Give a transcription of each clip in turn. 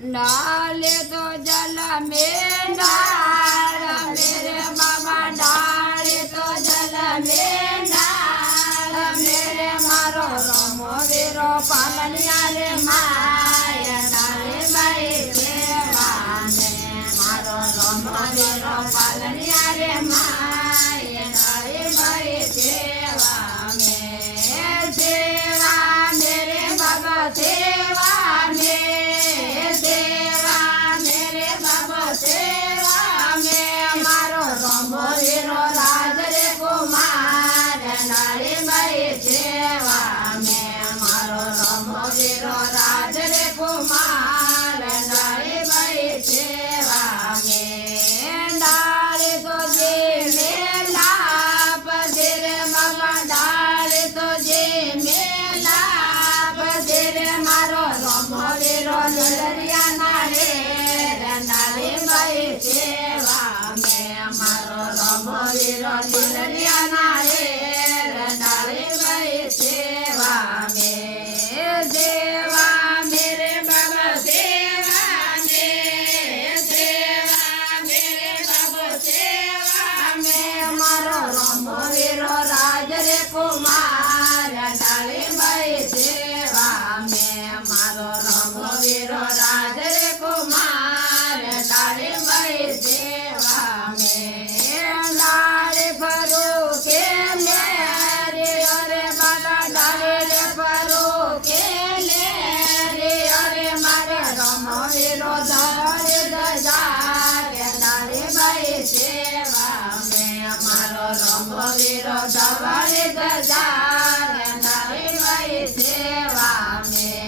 डाले तो जल में डाल मेरे बाबा डाले तो जल में डाल मेरे मारो रमो वीरो पालनिया रे माया डाले भाई सेवा में मारो रमो वीरो पालनिया रे माया डाले भाई सेवा में सेवा मेरे बाबा सेवा में सेवा में मारो रमो वीरो राज रे कुमार नारी भाई सेवा में मारो रमो वीरो राज रे कुमार नारी भाई सेवा में डाले तो जे मेला पदेर बाबा डाले तो जे मेला पदेर मारो रमो वीरो लरिया नारे नारे भाई सेवा में मारो रमो वीरो लरिया नारे नारे भाई सेवा में सेवा मेरे बाबा सेवा में सेवा मेरे बाबा सेवा में मारो रमो वीरो राज रे कुमार डाले भाई सेवा में मारो रमो वीरो राज रे कुमार डाले भाई सेवा में डाले फरो के ले अरे बाबा डाले रे फरो के ले अरे मारे रमो वीरो धरे दजारे डाले भाई सेवा में मारो रमो वीरो धरे दजारे डाले भाई सेवा में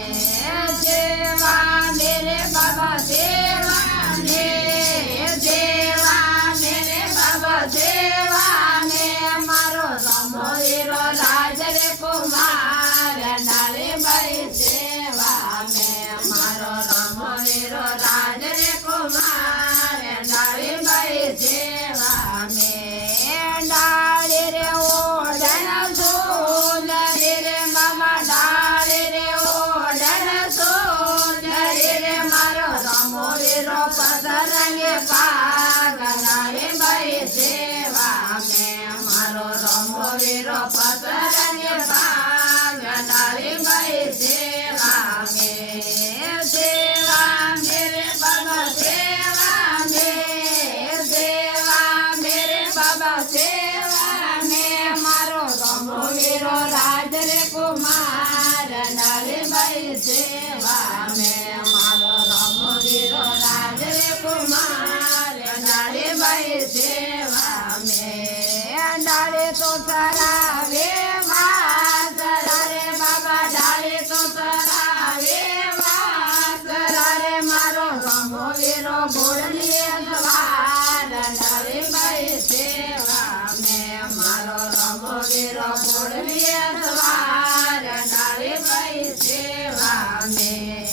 सेवा मेरे बाबा सेवा में सेवा मेरे बाबा सेवा में मारो रमो वीरो राज रे कुमार डाले भाई सेवा में मारो रमो वीरो राज रे कुमार डाले भाई सेवा में डाले रे ओढ़न सोन रे मामा डाले रे ओढ़न सोन रे मारो रमो वीरो पदरंगे पाग डाले भाई सेवा में मारो रमो वीरो पदरंगे पाग डाले भाई सेवा में सेवा मेरे बाबा सेवा में सेवा मेरे बाबा सेवा में मारो रमो वीरो राज रे कुमार डाले भाई सेवा में मारो रमो वीरो राज रे कुमार डाले भाई सेवा में डाले तो सरावे रे बाबा डाले तो सरावे रे मारो रमो वीरो बोलिए द्वार डाले भाई सेवा में मारो रमो वीरो बोलिए द्वार डाले भाई सेवा में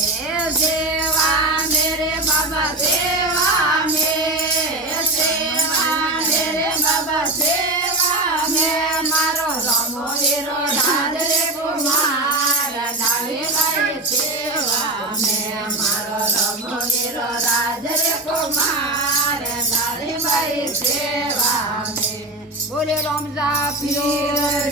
सेवा मेरे बाबा सेवा में सेवा मेरे बाबा सेवा में मारो रमो वीरो राज रे कुमार डाले भाई सेवा में मारो रमो वीरो राज रे कुमार डाले भाई सेवा में बोले रमजा पीर